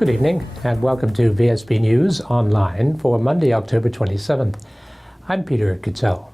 Good evening and welcome to VSB News Online for Monday, October 27th. I'm Peter Kitzel.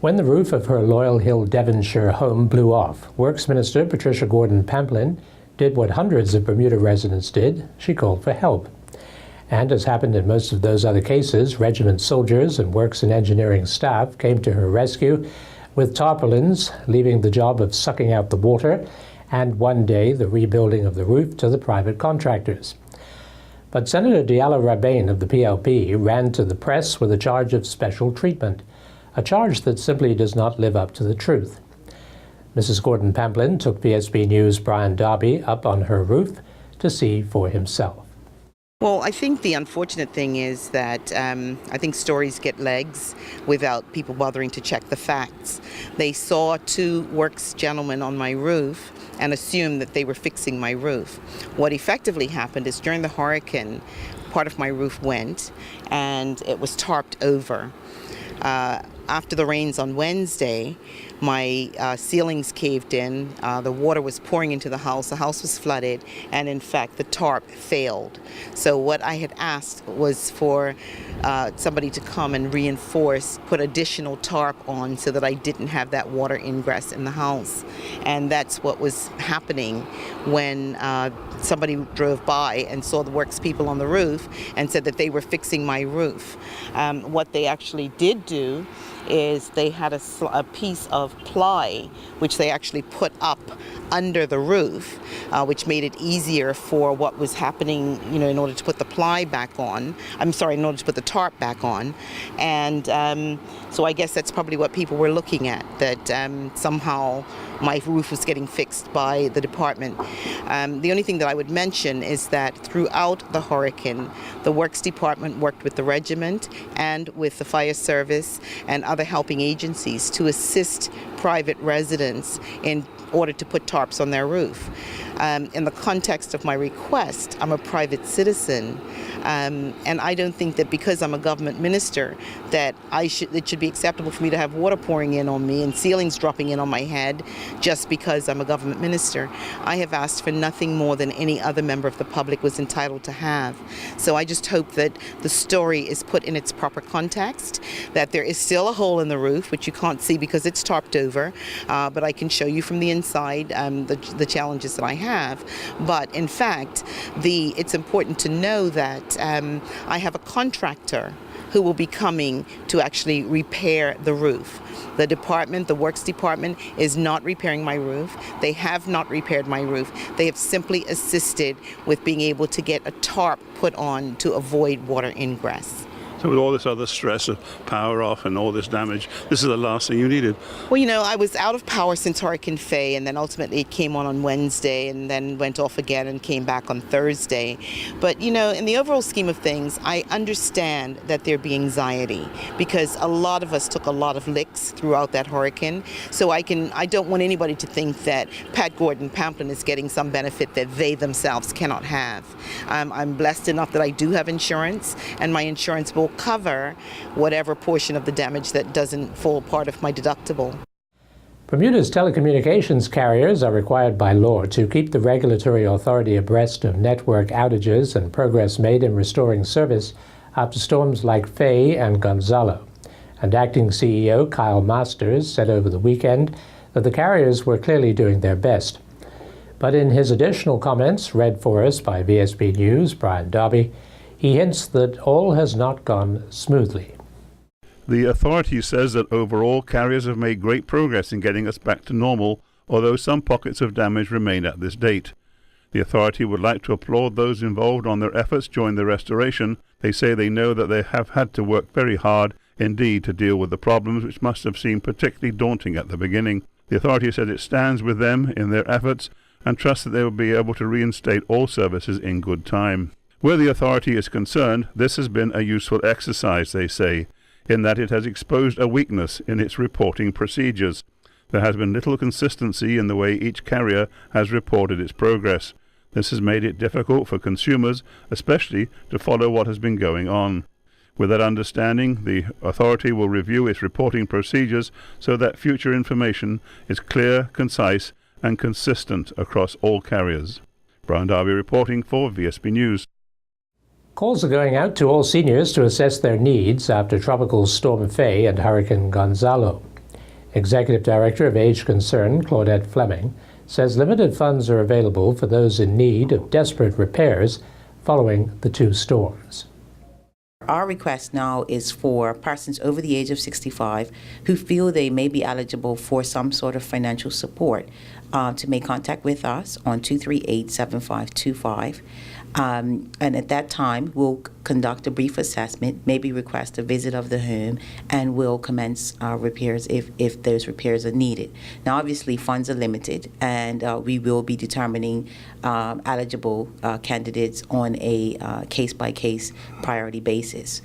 When the roof of her Loyal Hill, Devonshire home blew off, Works Minister Patricia Gordon-Pamplin did what hundreds of Bermuda residents did. She called for help. And as happened in most of those other cases, regiment soldiers and works and engineering staff came to her rescue with tarpaulins, leaving the job of sucking out the water and one day the rebuilding of the roof to the private contractors. But Senator Diallo-Rabane of the PLP ran to the press with a charge of special treatment, a charge that simply does not live up to the truth. Mrs. Gordon-Pamplin took VSB News' Brian Darby up on her roof to see for himself. Well, I think the unfortunate thing is that I think stories get legs without people bothering to check the facts. They saw two works gentlemen on my roof and assumed that they were fixing my roof. What effectively happened is during the hurricane, part of my roof went and it was tarped over. After the rains on Wednesday, my ceilings caved in, the water was pouring into the house was flooded, and in fact the tarp failed. So what I had asked was for somebody to come and reinforce, put additional tarp on so that I didn't have that water ingress in the house. And that's what was happening when somebody drove by and saw the works people on the roof and said that they were fixing my roof. What they actually did do is they had a piece of ply which they actually put up under the roof, which made it easier for what was happening, in order to put the ply back on. In order to put the tarp back on. And so I guess that's probably what people were looking at, that somehow my roof was getting fixed by the department. The only thing that I would mention is that throughout the hurricane, the Works Department worked with the regiment and with the fire service and other helping agencies to assist private residents in order to put tarps on their roof. In the context of my request, I'm a private citizen, and I don't think that because I'm a government minister that it should be acceptable for me to have water pouring in on me and ceilings dropping in on my head just because I'm a government minister. I have asked for nothing more than any other member of the public was entitled to have. So I just hope that the story is put in its proper context, that there is still a hole in the roof, which you can't see because it's tarped over, but I can show you from the inside the challenges that I have. But in fact, it's important to know that I have a contractor who will be coming to actually repair the roof. The department, the Works Department, is not repairing my roof. They have not repaired my roof. They have simply assisted with being able to get a tarp put on to avoid water ingress. So with all this other stress of power off and all this damage, this is the last thing you needed. Well, I was out of power since Hurricane Faye, and then ultimately it came on Wednesday and then went off again and came back on Thursday. But, in the overall scheme of things, I understand that there'd be anxiety because a lot of us took a lot of licks throughout that hurricane. So I don't want anybody to think that Pat Gordon-Pamplin is getting some benefit that they themselves cannot have. I'm blessed enough that I do have insurance, and my insurance will cover whatever portion of the damage that doesn't fall part of my deductible. Bermuda's telecommunications carriers are required by law to keep the regulatory authority abreast of network outages and progress made in restoring service after storms like Faye and Gonzalo. And acting CEO Kyle Masters said over the weekend that the carriers were clearly doing their best. But in his additional comments, read for us by VSB News' Brian Darby, he hints that all has not gone smoothly. The authority says that overall carriers have made great progress in getting us back to normal, although some pockets of damage remain at this date. The authority would like to applaud those involved on their efforts during the restoration. They say they know that they have had to work very hard indeed to deal with the problems, which must have seemed particularly daunting at the beginning. The authority said it stands with them in their efforts and trusts that they will be able to reinstate all services in good time. Where the authority is concerned, this has been a useful exercise, they say, in that it has exposed a weakness in its reporting procedures. There has been little consistency in the way each carrier has reported its progress. This has made it difficult for consumers, especially, to follow what has been going on. With that understanding, the authority will review its reporting procedures so that future information is clear, concise, and consistent across all carriers. Brian Darby reporting for VSB News. Calls are going out to all seniors to assess their needs after Tropical Storm Faye and Hurricane Gonzalo. Executive Director of Age Concern, Claudette Fleming, says limited funds are available for those in need of desperate repairs following the two storms. Our request now is for persons over the age of 65 who feel they may be eligible for some sort of financial support to make contact with us on 238-7525. And at that time, we'll conduct a brief assessment, maybe request a visit of the home, and we'll commence repairs if those repairs are needed. Now, obviously, funds are limited, and we will be determining eligible candidates on a case-by-case priority basis.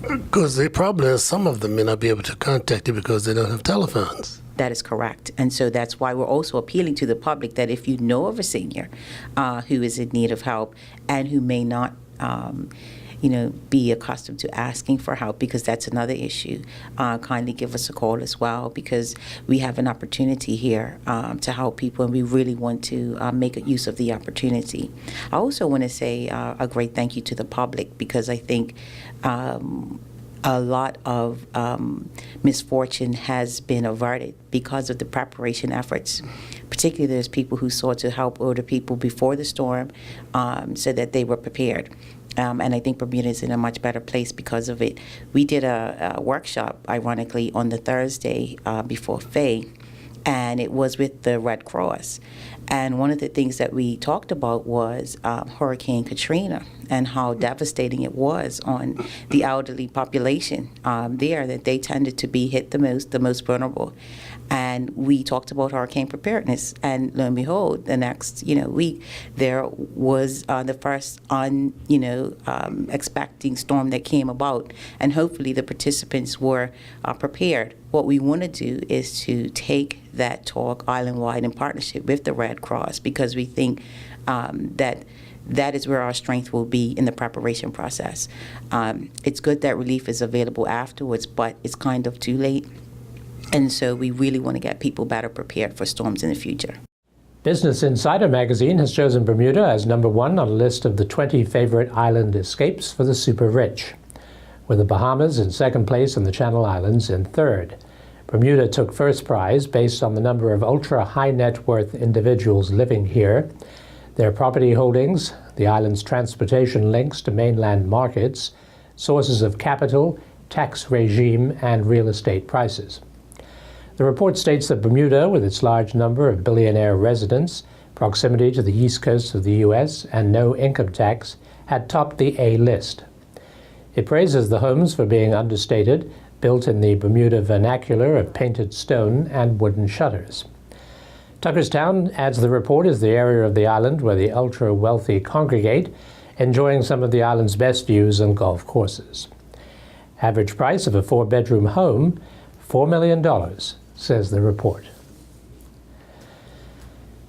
Because the problem is some of them may not be able to contact you because they don't have telephones. That is correct. And so that's why we're also appealing to the public that if you know of a senior who is in need of help and who may not be accustomed to asking for help, because that's another issue, kindly give us a call as well, because we have an opportunity here to help people, and we really want to make use of the opportunity. I also want to say a great thank you to the public, because I think a lot of misfortune has been averted because of the preparation efforts. Particularly, there's people who sought to help older people before the storm so that they were prepared. And I think Bermuda is in a much better place because of it. We did a workshop, ironically, on the Thursday before Faye, and it was with the Red Cross. And one of the things that we talked about was Hurricane Katrina and how devastating it was on the elderly population there, that they tended to be hit the most vulnerable. And we talked about hurricane preparedness, and lo and behold, the next week there was the first expecting storm that came about, and hopefully the participants were prepared. What we want to do is to take that talk island-wide in partnership with the Red Cross, because we think that is where our strength will be in the preparation process. It's good that relief is available afterwards, but it's kind of too late. And so we really want to get people better prepared for storms in the future. Business Insider magazine has chosen Bermuda as number 1 on a list of the 20 favorite island escapes for the super rich, with the Bahamas in second place and the Channel Islands in third. Bermuda took first prize based on the number of ultra-high net worth individuals living here, their property holdings, the island's transportation links to mainland markets, sources of capital, tax regime, and real estate prices. The report states that Bermuda, with its large number of billionaire residents, proximity to the east coast of the U.S., and no income tax, had topped the A list. It praises the homes for being understated, built in the Bermuda vernacular of painted stone and wooden shutters. Tuckerstown, adds the report, is the area of the island where the ultra-wealthy congregate, enjoying some of the island's best views and golf courses. Average price of a 4-bedroom home, $4 million, says the report.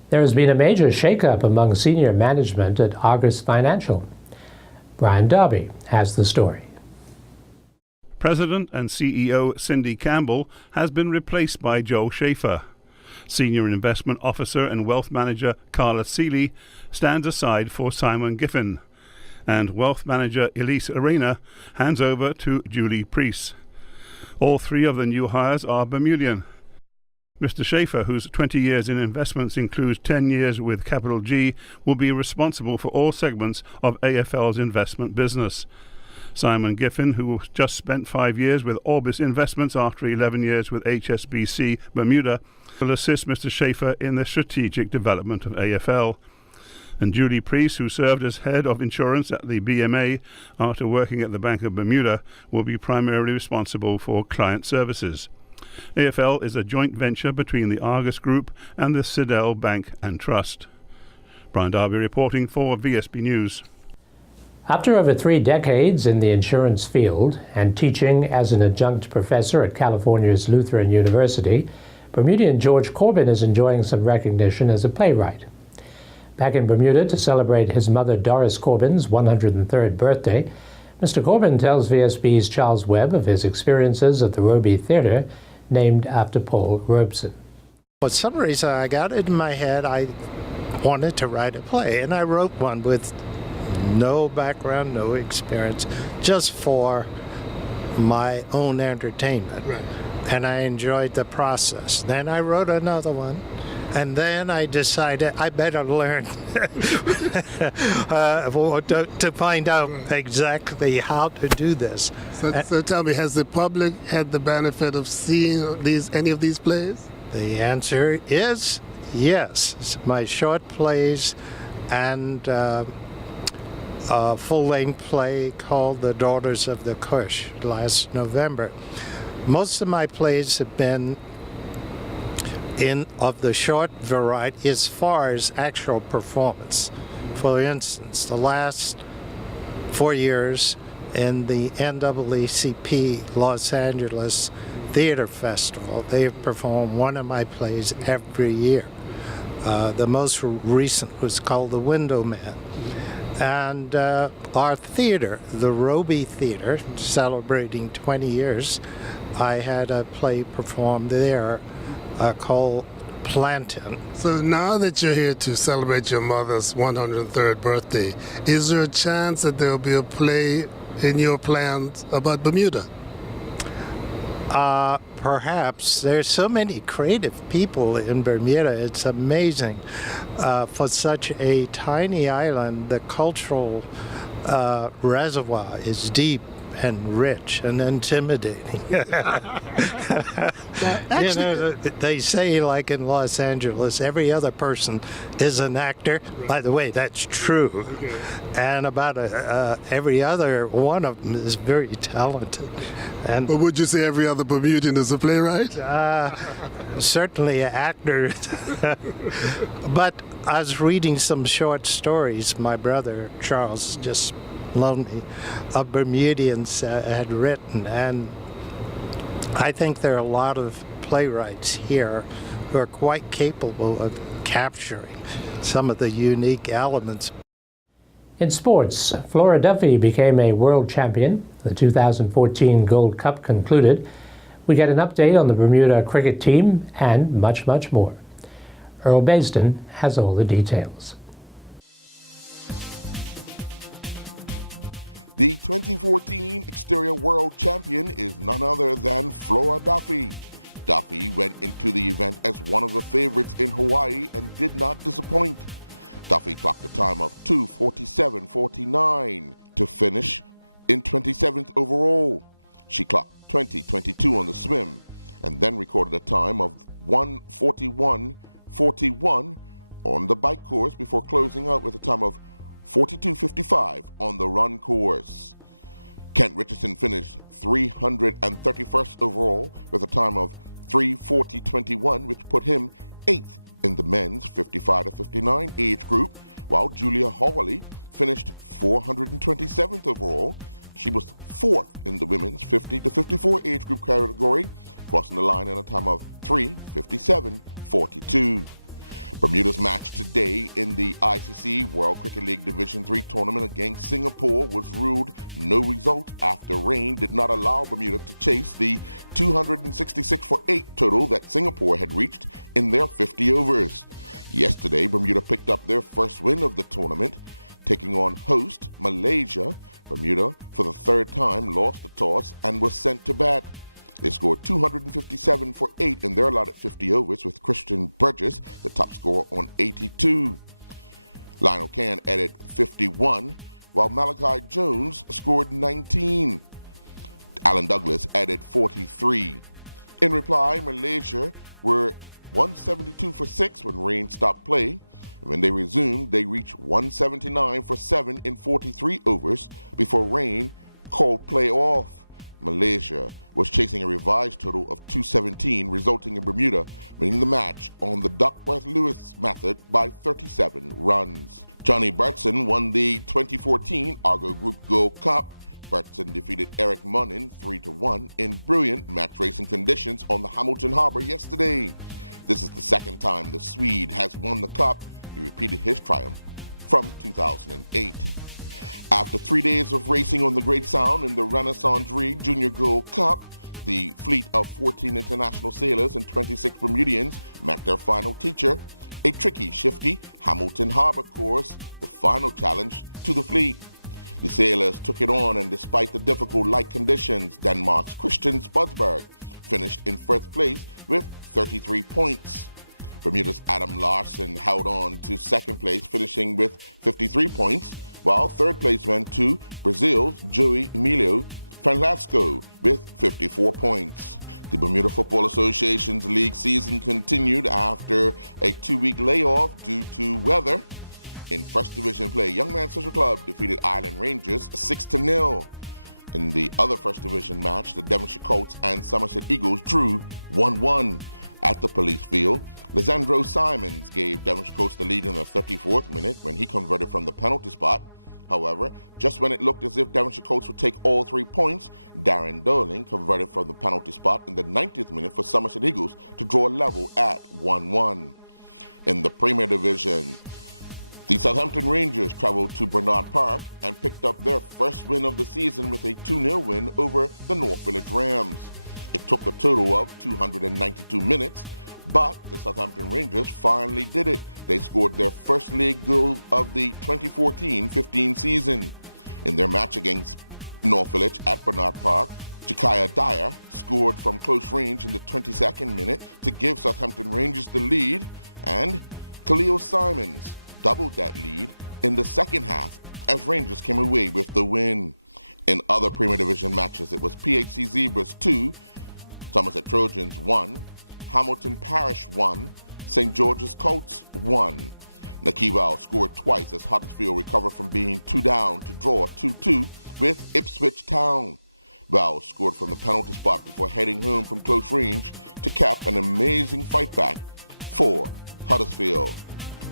There has been a major shakeup among senior management at Argus Financial. Brian Darby has the story. President and CEO Cindy Campbell has been replaced by Joe Schaefer. Senior Investment Officer and Wealth Manager Carla Seeley stands aside for Simon Giffen, and Wealth Manager Elise Arena hands over to Julie Priest. All 3 of the new hires are Bermudian. Mr. Schaefer, whose 20 years in investments includes 10 years with Capital G, will be responsible for all segments of AFL's investment business. Simon Giffen, who just spent 5 years with Orbis Investments after 11 years with HSBC Bermuda, will assist Mr. Schaefer in the strategic development of AFL. And Julie Priest, who served as head of insurance at the BMA after working at the Bank of Bermuda, will be primarily responsible for client services. AFL is a joint venture between the Argus Group and the Sidell Bank and Trust. Brian Darby reporting for VSB News. After over 3 decades in the insurance field and teaching as an adjunct professor at California's Lutheran University, Bermudian George Corbin is enjoying some recognition as a playwright. Back in Bermuda to celebrate his mother Doris Corbin's 103rd birthday, Mr. Corbin tells VSB's Charles Webb of his experiences at the Roby Theatre, named after Paul Robeson. For some reason, I got it in my head, wanted to write a play, and I wrote one with no background, no experience, just for my own entertainment. Right. And I enjoyed the process. Then I wrote another one, and then I decided I better learn to find out exactly how to do this. So tell me, has the public had the benefit of seeing any of these plays? The answer is yes. My short plays and a full-length play called The Daughters of the Kush last November. Most of my plays have been of the short variety as far as actual performance. For instance, the last 4 years in the NAACP Los Angeles Theater Festival, they have performed one of my plays every year. The most recent was called The Window Man. And our theater, the Roby Theater, celebrating 20 years, I had a play performed there called Plantain. So now that you're here to celebrate your mother's 103rd birthday, is there a chance that there will be a play in your plans about Bermuda? Perhaps. There's so many creative people in Bermuda. It's amazing. For such a tiny island, the cultural reservoir is deep and rich and intimidating. They say, like in Los Angeles, every other person is an actor. By the way, that's true. Okay. And about every other one of them is very talented. And But would you say every other Bermudian is a playwright? certainly an actor. But I was reading some short stories my brother Charles just loaned me of Bermudians had written, and I think there are a lot of playwrights here who are quite capable of capturing some of the unique elements. In sports, Flora Duffy became a world champion. The 2014 Gold Cup concluded. We get an update on the Bermuda cricket team and much, much more. Earl Baisden has all the details. The 2014 Exterior World Champion is none other than Flora Duffy. Duffy went into the event as one of the favorites in Hawaii and did not disappoint. Duffy clocked a time of 2:47.49 to finish in 27th overall. She clocked 20:22 on the swim and then recorded a time of 1:41.41 on the bike course before closing out with a time of 42.55 on the run course. Kent Richardson finished 331st overall with a time of 3:40.21, which put him 8th in the men's 55 to 59 age group, while Julia Hawley finished 427th overall. She was 4th in the women's 50 to 54 age group category, crossing the line in a time of 3:57.42. Bermuda's match today in the ICC World Cricket League Division III tournament against Singapore was ruled no result after rain did not allow Bermuda to chase the 266 for 8 total that Singapore had reached in their 50 overs. Yesterday, Bermuda picked up their first win of the tournament, taking on host Malaysia. Bermuda, for the third time, lost the toss and was sent to bat. They scored 257 for 8 in their allotted 50 overs, with Christian Burgess the top scorer on 82. Lionel Can added 51, while Malachi Jones scored 19. Alan Douglas added 43. In reply, Malaysia were 172 for 6 when rain stopped play. When they resumed, they reached 179 for 7 in 43 overs before rain called play off. Malaysia was chasing a revised total of 217, resulting in Bermuda winning the match on the Duckworth-Lewis method by 37 runs. Johnny Bertson won the 2014 Argo Group Gold Cup. Bertson defeated Eric Munin 3-1 in brilliant match racing conditions on the Hamilton Harbor yesterday. This is the second time the Swede has won the cup. He repeated his triumph from 2008. After 3 days of racing on the Great Sound in the Renaissance Rig Junior Gold Cup, the fleet of 14 international sailors and 26 Bermudians met their final teacher a tricky, shifty Hamilton Harbor course, the final challenge to the fleet. The sailors took it on, and despite the difficult light conditions, Denmark's Christian Spudsberg finished in first place with 33 points. Bermuda's Adam Larson held on to second place, finishing with 53 points, while third place went to Brazil's Joey Emilio Franlasco with 54 points. The Bermuda Football Association's league season continued after a 2-week layoff due to weather. In First Division play, Young Man Social Club defeated Island Rangers 6-0. In the other First Division match, the Devonshire Colts and Somerset Eagles drew 1-1. At the Police Field, Lisandro Simons gave Devonshire Colts the lead in the 34th minute when he converted from the penalty spot. However, just when it looked as if Devonshire Colts would take all 3 points, Darren Darling converted from the penalty spot in the 90th minute for Somerset Eagles to draw level at 1-1. In the Premier Division, the Southampton Rangers traveled to Bernard Park and picked up their first win of the season with a 2-0 win over the North Village Rams. It took a total of 292 minutes, but the Southampton Rangers finally did it. They scored their first league goal of the 2014-15 season. In their match against North Village at Bernard Park, Jakaya Dyer scored from close range in the 22nd minute to give Southampton Rangers the lead, and Khalil Simons doubled that lead in the second half as Rangers came away with the win. In other Premier Division matches, it was PHC Zebras 2, Somerset Trojans 1, Hamilton Parish 1, St. George's Colts 1. Nakival scored twice as Huddersfield recovered from being 2 down to draw 2-2 with Ipswich Town. Val scored from the penalty spot before heading home from close range to cap an amazing fight back for Huddersfield.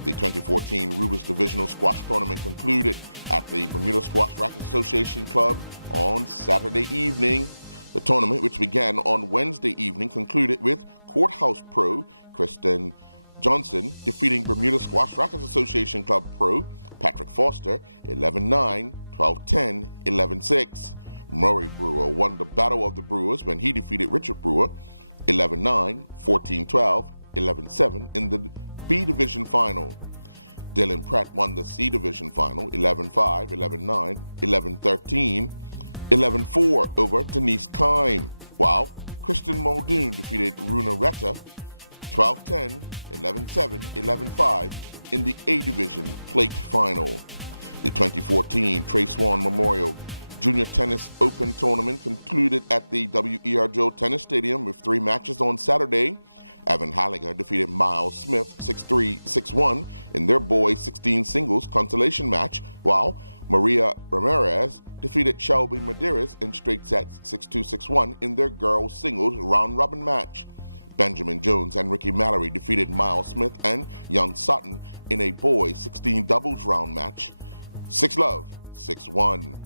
The 2014 Rubis Divisional Squash Tournament concluded at the Bermuda Squash Racket Association Club on Saturday evening. The tournament, which began on Wednesday evening, concluded with Courthouse Pro Kristen Johnson defeating Bermuda Squash Rackets Association Club Pro Patrick Foster 11-9, 12-10, 11-6. Murray Brewer won the Battle of the Brewers when he defeated Richard Brewer 11-9, 14-12, 11-7 in the B Division Final. Dylan Pratt won the C Division Final 11-5, 11-9, 11-13, 11-4 over Denise Kime, while Kristen Muldoon defeated Runa Retta 12-10, 11-7, 11-5 in the A Division Plate Final. The 2014 Trey Swan Memorial Junior Tennis Open Tournament concluded at the W.E.R. Joe Tennis Stadium with 3 matches on Saturday. Evan Halliger defeated Miles Smith 6-3, 6-1 in their boys 16 singles consolation match, while Maria Ramirez defeated Shelby Medeiros in straight sets 6-2, 6-1 in their girls singles round-robin match. Benjamin Jones and Ricky Mallory defeated Miles Smith and Jan Sutton in a boys 16 doubles round match 6-love, 6-1.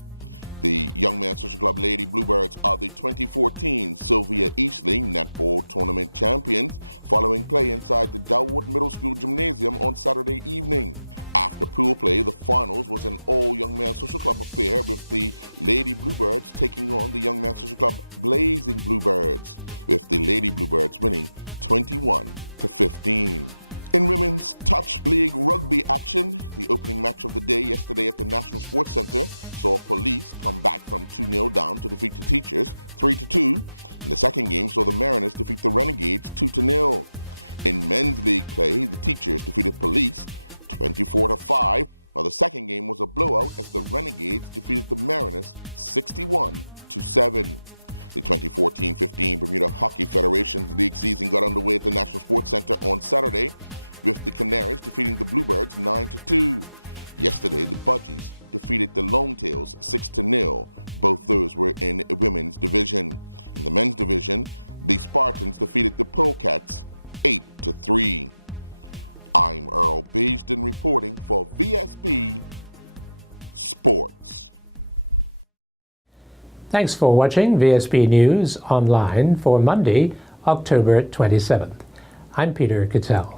The Young Man Social Club Lady Bluebirds are the 2014 Sylvia Eastley Netball Tournament champions following play inside the Delwood Middle School Gymnasium on Saturday evening. After pool play, the finals was an all Young Man Social Club affair with the Lady Bluebirds taking on the Young Man Social Club Blazing Bluebirds, with the Lady Bluebirds winning 21-15. In Women's Touch League Rugby action, the opening match of the day yesterday at the National Sports Centre saw Police come back from 2-0 down to defeat the Teachers 3-2. In the second game saw the Mariners defeat the Renegades 2-0. In Men's League play, the Teachers defeated Police 24-5, while the second game was a blowout as the Renegades defeated the Mariners 61-7. The 2014-15 Bermuda Hockey Federation's league season got underway at the National Sports Centre on Saturday, with the Canaries defeating the Bluebirds 9-2. Yesterday, the Budgies defeated the Longtails 6-0. Both those were in a women's division. In the men's division, the Spartans defeated the Polecats 8-3. I'm Earl Baisden reporting for VSB Sports. Thanks for watching VSB News Online for Monday, October 27th. I'm Peter Cattell.